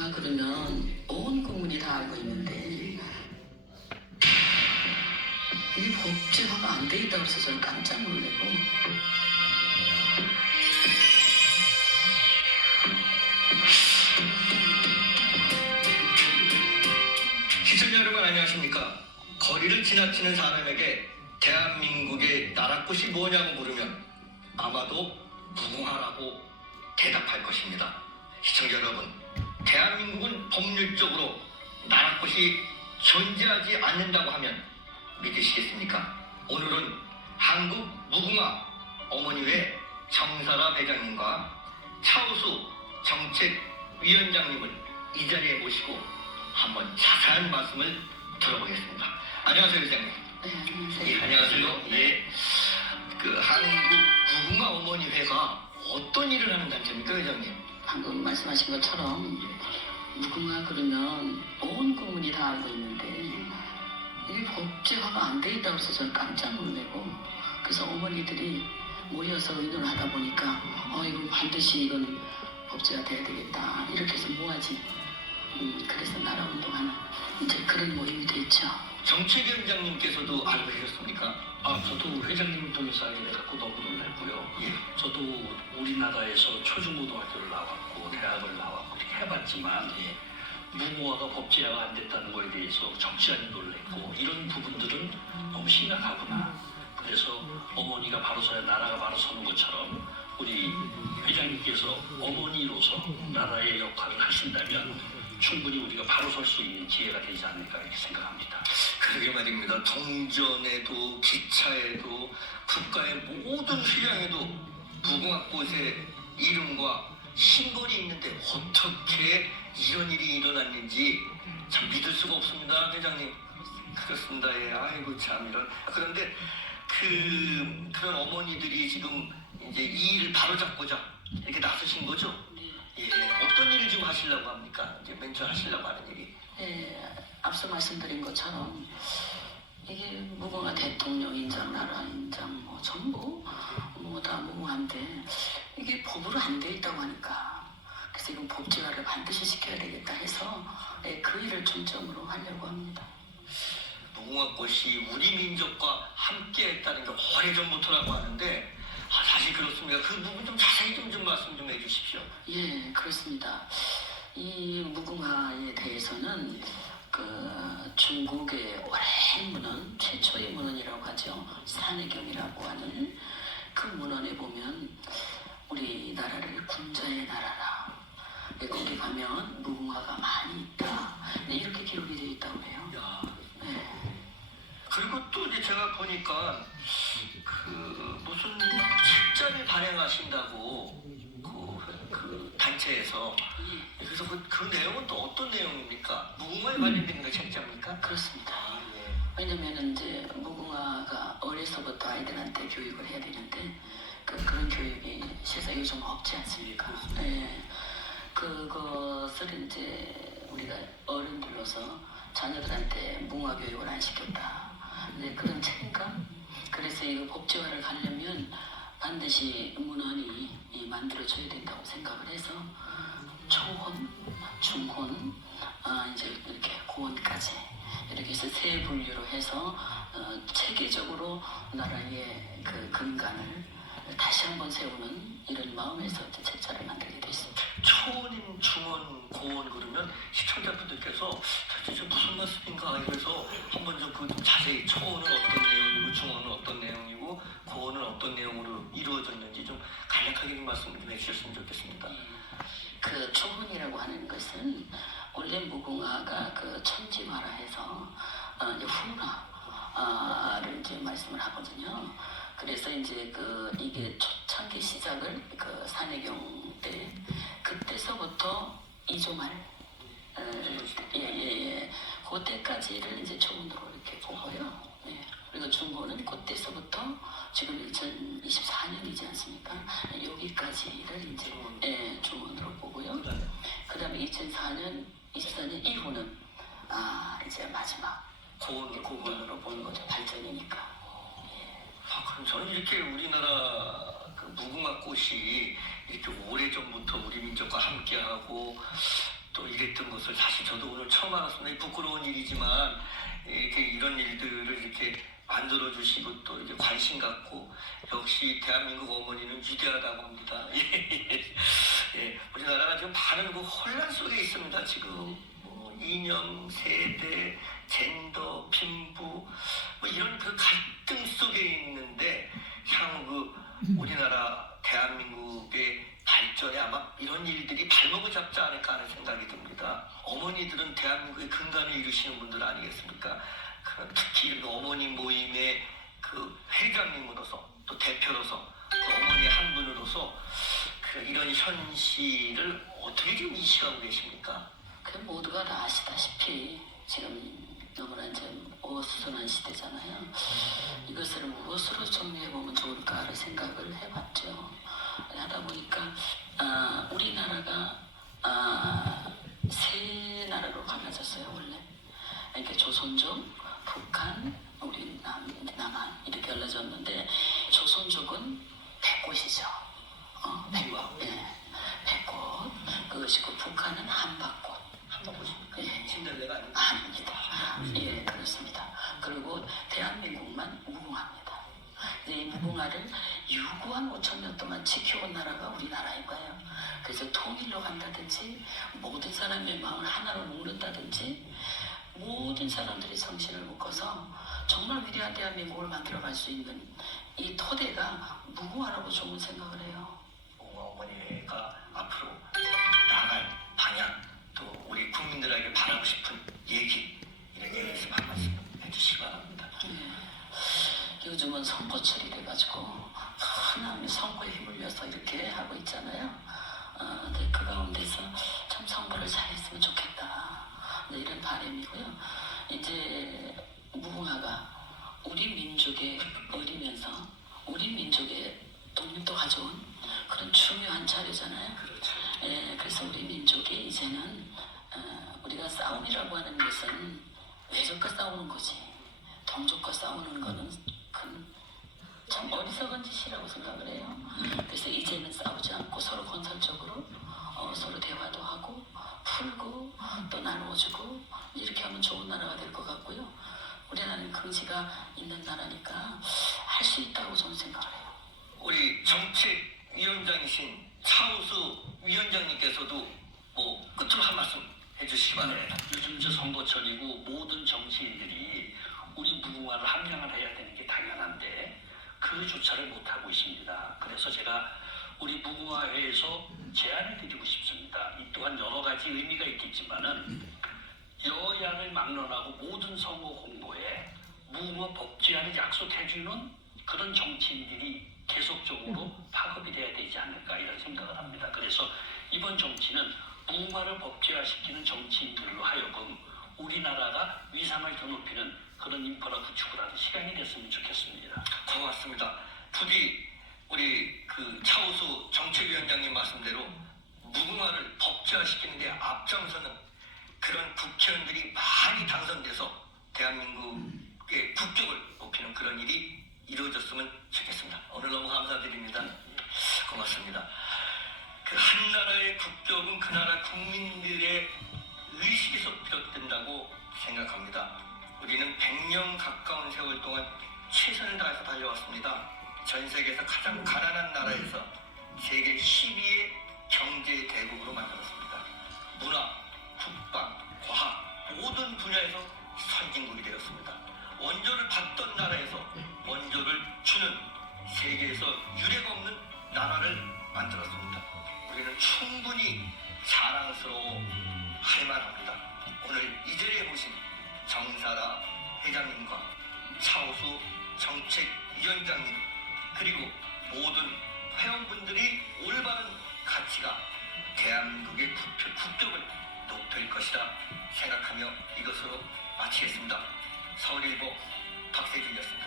무궁화 그러면 온 국민이 다 알고 있는데 이 법제화가 안 돼 있다고 해서 저는 깜짝 놀래고 시청자 여러분 안녕하십니까? 거리를 지나치는 사람에게 대한민국의 나라꽃이 뭐냐고 물으면 아마도 무궁화라고 대답할 것입니다. 시청자 여러분, 대한민국은 법률적으로 나라꽃이 존재하지 않는다고 하면 믿으시겠습니까? 오늘은 한국 무궁화 어머니회 정사라 회장님과 차우수 정책위원장님을 이 자리에 모시고 한번 자세한 말씀을 들어보겠습니다. 안녕하세요, 회장님. 네, 안녕하세요. 예, 안녕하세요. 예. 그 한국 무궁화 어머니회가 어떤 일을 하는 단체입니까, 회장님? 방금 말씀하신 것처럼 무궁화 그러면 온 국민이 다 알고 있는데 이게 법제화가 안 돼 있다고 해서 저는 깜짝 놀래고 그래서 어머니들이 모여서 의논을 하다 보니까 이건 반드시 이건 법제화 돼야 되겠다 이렇게 해서 모아진 그래서 나라운동하는 이제 그런 모임이 됐죠. 정책위원장님께서도 알고 계셨습니까? 저도 회장님을 통해서 알게 돼갖고 너무 놀랐고요. 예. 저도 우리나라에서 초중고등학교를 나왔고 대학을 나왔고 이렇게 해봤지만 무궁화가 법제화가 안 됐다는 거에 대해서 정치안이 놀랬고 이런 부분들은 너무 심각하구나. 그래서 어머니가 바로 서야 나라가 바로 서는 것처럼 우리 회장님께서 어머니로서 나라의 역할을 하신다면 충분히 우리가 바로 설 수 있는 기회가 되지 않을까 이렇게 생각합니다. 그러게 말입니다. 동전에도 기차에도 국가의 모든 수량에도 무궁화꽃의 이름과 신분이 있는데 어떻게 이런 일이 일어났는지 참 믿을 수가 없습니다, 회장님. 그렇습니다. 예, 아이고 참 이런. 그런데 그런 어머니들이 지금 이제 이 일을 바로잡고자 이렇게 나서신 거죠? 예, 어떤 일을 지금 하시려고 합니까? 이제 맨 처음 하시려고 하는 일이. 앞서 말씀드린 것처럼 이게 무궁화 대통령 인장, 나라 인장 뭐 전부 뭐 다 무궁화인데 이게 법으로 안 돼 있다고 하니까 그래서 이건 법제화를 반드시 시켜야 되겠다 해서 그 일을 중점으로 하려고 합니다. 무궁화꽃이 우리 민족과 함께했다는 게 오래전부터라고 하는데 사실 그렇습니다. 그 부분 좀 자세히 좀 말씀 좀 해주십시오. 예, 그렇습니다. 이 무궁화에 대해서는 그 중국의 오랜 문헌, 최초의 문헌이라고 하죠. 산해경이라고 하는 그 문헌에 보면 우리나라를 군자의 나라라. 거기 가면 무궁화가 많이 있다. 이렇게 기록이 되어 있다고 해요. 네. 그리고 또 이제 제가 보니까 그 무슨 책자를 발행하신다고 그 단체에서 그래서 그 내용은 또 어떤 내용입니까? 무궁화에 관련된 거 책자입니까? 그렇습니다. 예. 왜냐면은 이제 무궁화가 어려서부터 아이들한테 교육을 해야 되는데 그런 교육이 세상에 요즘 없지 않습니까? 네. 그것을 이제 우리가 어른들로서 자녀들한테 무궁화 교육을 안 시켰다. 이제 그런 책임감. 그래서 이 법제화를 가려면 반드시 문헌이 만들어져야 된다고 생각을 해서 초혼, 중혼, 이제 이렇게 고혼까지 이렇게 해서 세 분류로 해서 체계적으로 나라의 그 근간을 다시 한번 세우는 이런 마음에서 이제 책자를 만들게 됐습니다. 초원인 중원, 고원 그러면 시청자분들께서 도대체 무슨 말씀인가 이래서 한번 좀 그 자세히 초원은 어떤 내용이고 중원은 어떤 내용이고 고원은 어떤 내용으로 이루어졌는지 좀 간략하게 좀 말씀 좀 해주셨으면 좋겠습니다. 그 초혼이라고 하는 것은 원래 무궁화가 그 천지화라 해서 이제 후라를 이제 말씀을 하거든요. 그래서 이제 이게 초창기 시작을 그 산해경 때 그때서부터 이조말 그때까지를 이제 초혼으로 이렇게 보고요. 그리고 중고는 그때서부터 지금 2024년이지 않습니까? 여기까지를 이제 중원으로 보고요. 그다음에 2024년 이후는 이제 마지막 고원으로 보는 거죠. 발전이니까. 그럼 저는 이렇게 우리나라 그 무궁화 꽃이 이렇게 오래전부터 우리 민족과 함께하고 또 이랬다 저도 오늘 처음 알았습니다. 부끄러운 일이지만 이렇게 이런 일들을 이렇게 만들어 주시고 또 이렇게 관심 갖고 역시 대한민국 어머니는 위대하다고 합니다. 예, 우리나라가 지금 많은 그 혼란 속에 있습니다. 지금 뭐 이념, 세대, 젠더, 빈부 뭐 이런 그 갈등 속에 있는데 향후 그 우리나라 대한민국의 발전에 아마 이런 일들이 발목을 잡지 않을까 하는 생각이 듭니다. 어머니들은 대한민국의 근간을 이루시는 분들 아니겠습니까? 특히 어머니 모임의 그 회장님으로서 또 대표로서 또 어머니 한 분으로서 이런 현실을 어떻게 지금 인식하고 계십니까? 그 모두가 다 아시다시피 지금 너무나 이제 어수선한 시대잖아요. 이것을 무엇으로 정리해보면 좋을까를 생각을 해봤죠. 하다 보니까 우리나라가 세 나라로 갈라졌어요 원래. 그러니까 조선족, 북한, 우리 남한 이렇게 갈라졌는데 조선족은 백곳이죠. 백곳. 예, 백곳. 그것이고 북한은 한박곳. 한번보십니까? 예. 신들레가 아닙니다. 아닙니다. 예, 그렇습니다. 그리고 대한민국만 무궁화입니다. 이제 이 무궁화를 유구한 5천 년 동안 지켜온 나라가 우리나라인 거예요. 그래서 통일로 간다든지 모든 사람의 마음을 하나로 묶는다든지 모든 사람들이 정신을 묶어서 정말 위대한 대한민국을 만들어갈 수 있는 이 토대가 무궁화라고 좋은 생각을 해요. 어머니가 앞으로 나갈 방향 또 우리 국민들에게 바라고 싶은 얘기 이런 얘기 있으면 한 말씀 해주시기 바랍니다. 요즘은 선거철이 돼가지고 하나님 선거에 힘을 내서 이렇게 하고 있잖아요. 근데 그 가운데서 참 선거를 잘했으면 좋겠다. 이런 바람이고요. 이제 무궁화가 우리 민족의 어리면서 우리 민족의 독립도 가져온 그런 중요한 자료잖아요. 그렇죠. 예, 그래서 우리 민족이 이제는 우리가 싸움이라고 하는 것은 외적과 싸우는 거지 동족과 싸우는 거는 참 어리석은 짓이라고 생각을 해요. 그래서 이제는 싸우지 않고 서로 건설적으로 서로 대화도 하고 풀고 또 나누어주고 이렇게 하면 좋은 나라가 될 것 같고요. 우리나라는 긍지가 있는 나라니까 할 수 있다고 저는 생각을 해요. 우리 정책위원장이신 차우수 위원장님께서도 뭐 끝으로 한 말씀 해주시기 바랍니다. 요즘 이제 선거철이고 모든 정치인들이 우리 무궁화를 함양을 해야 되는 게 당연한데 그조차를 못하고 있습니다. 그래서 제가 우리 무궁화회에서 제안을 드리고 싶습니다. 이 또한 여러 가지 의미가 있겠지만은 여야를 막론하고 모든 선거 홍보에 무궁화 법제안을 약속해주는 그런 정치인들이 계속적으로 파급이 돼야 되지 않을까 이런 생각을 합니다. 그래서 이번 정치는 무궁화를 법제화시키는 정치인들로 하여금 우리나라가 위상을 더 높이는 그런 인프라 구축을 하는 시간이 됐으면 좋겠습니다. 고맙습니다. 부디 우리 그 차우수 정책위원장님 말씀대로 무궁화를 법제화시키는 데 앞장서는 그런 국회의원들이 많이 당선돼서 대한민국의 국격을 높이는 그런 일이 이루어졌으면 좋겠습니다. 오늘 너무 감사드립니다. 고맙습니다. 그 한 나라의 국격은 그 나라 국민들의 의식에서 비롯된다고 생각합니다. 우리는 100년 가까운 세월 동안 최선을 다해서 달려왔습니다. 전 세계에서 가장 가난한 나라에서 세계 10위의 경제 대국으로 만들었습니다. 문화, 국방, 과학 모든 분야에서 선진국이 되었습니다. 원조를 받던 나라에서 원조를 주는 세계에서 유례가 없는 나라를 만들었습니다. 우리는 충분히 자랑스러워 할 만합니다. 오늘 이 자리에 모신 정사라 회장님과 차우수 정책위원장님 그리고 모든 회원분들이 올바른 가치가 대한민국의 국격을 높일 것이라 생각하며 이것으로 마치겠습니다. 서울일보 박세준이었습니다.